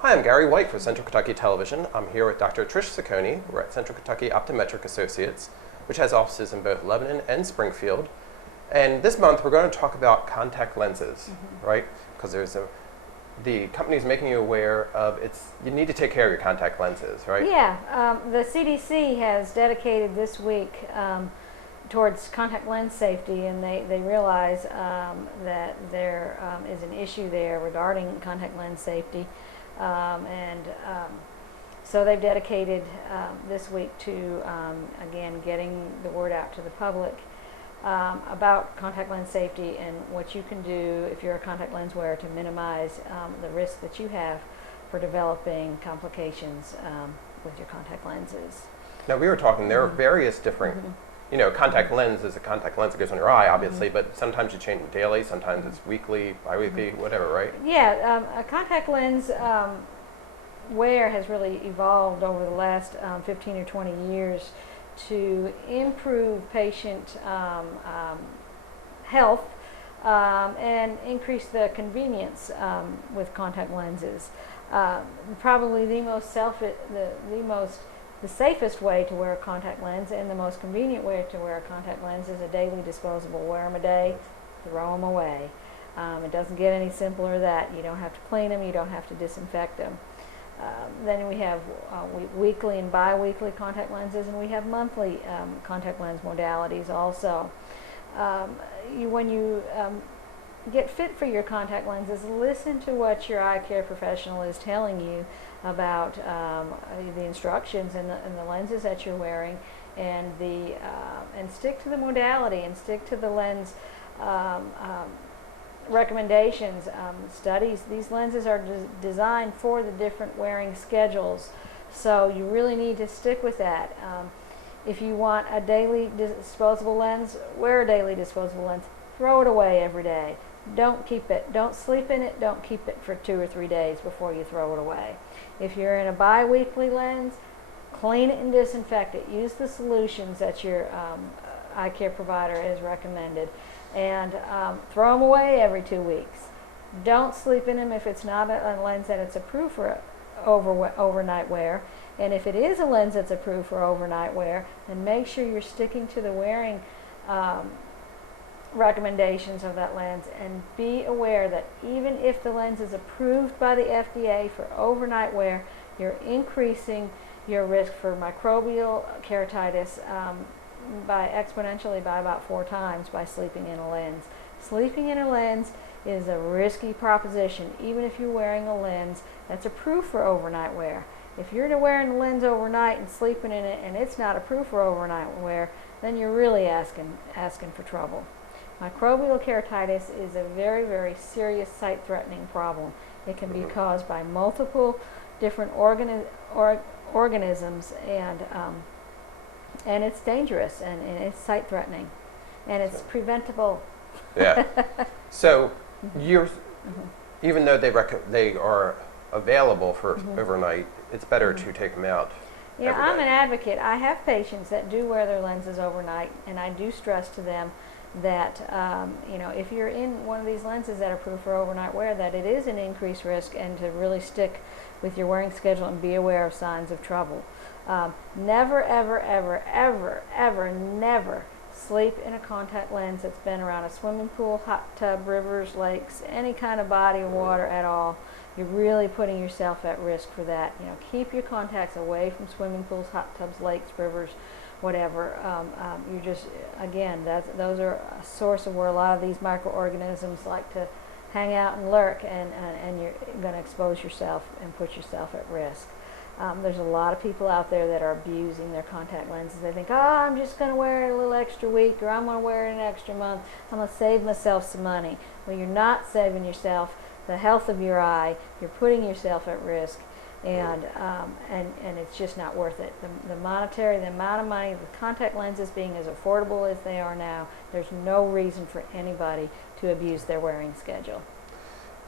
Hi, I'm Gary White for Central Kentucky Television. I'm here with Dr. Trish Ciccone. We're at Central Kentucky Optometric Associates, which has offices in both Lebanon and Springfield. And this month we're going to talk about contact lenses, right? Because the company's making you aware of you need to take care of your contact lenses, right? Yeah, the CDC has dedicated this week towards contact lens safety, and they realize that there is an issue there regarding contact lens safety. So they've dedicated this week to, again, getting the word out to the public about contact lens safety and what you can do if you're a contact lens wearer to minimize the risk that you have for developing complications with your contact lenses. Now, we were talking, there are various different, contact lens is a contact lens that goes on your eye, obviously, but sometimes you change it daily, sometimes it's weekly, bi-weekly, whatever, right? Yeah, a contact lens wear has really evolved over the last 15 or 20 years to improve patient health and increase the convenience with contact lenses. Probably the safest way to wear a contact lens and the most convenient way to wear a contact lens is a daily disposable. Wear them a day, throw them away. It doesn't get any simpler than that. You don't have to clean them, you don't have to disinfect them. Then we have weekly and bi-weekly contact lenses, and we have monthly contact lens modalities also. When you get fit for your contact lenses, listen to what your eye care professional is telling you about the instructions and the lenses that you're wearing, and stick to the modality and stick to the lens recommendations, studies. These lenses are designed for the different wearing schedules, so you really need to stick with that. If you want a daily disposable lens, wear a daily disposable lens. Throw it away every day. Don't keep it. Don't sleep in it. Don't keep it for 2 or 3 days before you throw it away. If you're in a bi-weekly lens, clean it and disinfect it. Use the solutions that your eye care provider has recommended, and throw them away every 2 weeks. Don't sleep in them if it's not a lens that it's approved for overnight wear. And if it is a lens that's approved for overnight wear, then make sure you're sticking to the wearing recommendations of that lens, and be aware that even if the lens is approved by the FDA for overnight wear, you're increasing your risk for microbial keratitis exponentially by about 4 times by sleeping in a lens. Sleeping in a lens is a risky proposition, even if you're wearing a lens that's approved for overnight wear. If you're wearing a lens overnight and sleeping in it and it's not approved for overnight wear, then you're really asking for trouble. Microbial keratitis is a very, very serious sight-threatening problem. It can be caused by multiple different organisms, and it's dangerous, and it's sight-threatening, and it's preventable. Yeah. So even though they are available for overnight, it's better to take them out. Yeah, I'm an advocate. I have patients that do wear their lenses overnight, and I do stress to them that if you're in one of these lenses that are approved for overnight wear, that it is an increased risk, and to really stick with your wearing schedule and be aware of signs of trouble. Never, ever, ever, ever, ever, never sleep in a contact lens that's been around a swimming pool, hot tub, rivers, lakes, any kind of body of water at all. You're really putting yourself at risk for that. Keep your contacts away from swimming pools, hot tubs, lakes, rivers, whatever. You just, again, those are a source of where a lot of these microorganisms like to hang out and lurk, and you're going to expose yourself and put yourself at risk. There's a lot of people out there that are abusing their contact lenses. They think, I'm just going to wear it a little extra week, or I'm going to wear it an extra month. I'm going to save myself some money. Well, you're not saving yourself the health of your eye. You're putting yourself at risk, and it's just not worth it. The amount of money, the contact lenses being as affordable as they are now, there's no reason for anybody to abuse their wearing schedule.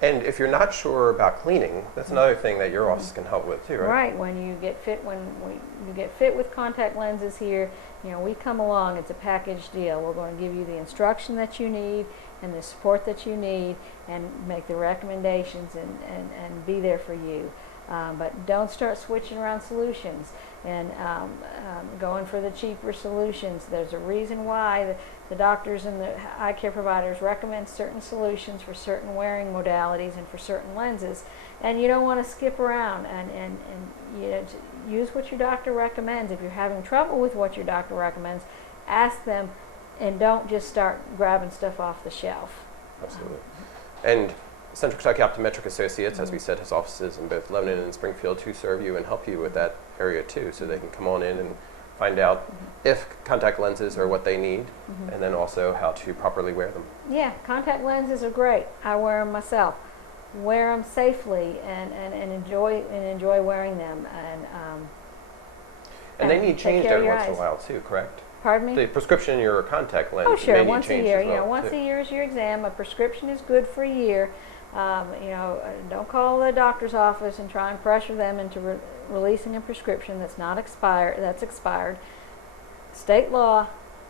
And if you're not sure about cleaning, that's another thing that your office can help with too, right? Right. When you get fit with contact lenses here, we come along. It's a package deal. We're going to give you the instruction that you need and the support that you need, and make the recommendations and be there for you. But don't start switching around solutions and going for the cheaper solutions. There's a reason why the doctors and the eye care providers recommend certain solutions for certain wearing modalities and for certain lenses. And you don't want to skip around and you know, use what your doctor recommends. If you're having trouble with what your doctor recommends, ask them and don't just start grabbing stuff off the shelf. Absolutely. And Central Kentucky Optometric Associates, as we said, has offices in both Lebanon and Springfield to serve you and help you with that area too, so they can come on in and find out if contact lenses are what they need, and then also how to properly wear them. Yeah, contact lenses are great. I wear them myself. Wear them safely and enjoy wearing them. And they need take changed care of every your once in a eyes. while too, correct? Pardon me? The prescription in your contact lens Oh, may sure. need Once a changed year. as You know, well, once too. a year is your exam. A prescription is good for a year. You know, don't call the doctor's office and try and pressure them into releasing a prescription that's not expired. That's expired. State law,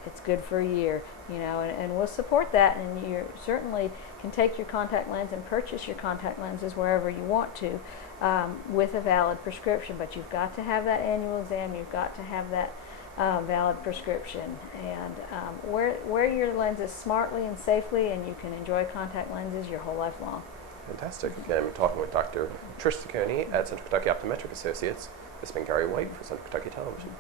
it's good for a year. You know, and we'll support that. And you certainly can take your contact lens and purchase your contact lenses wherever you want to with a valid prescription. But you've got to have that annual exam. You've got to have that valid prescription, and wear your lenses smartly and safely, and you can enjoy contact lenses your whole life long. Fantastic. Again, I'm talking with Dr. Trish Ciccone at Central Kentucky Optometric Associates. This has been Gary White for Central Kentucky Television.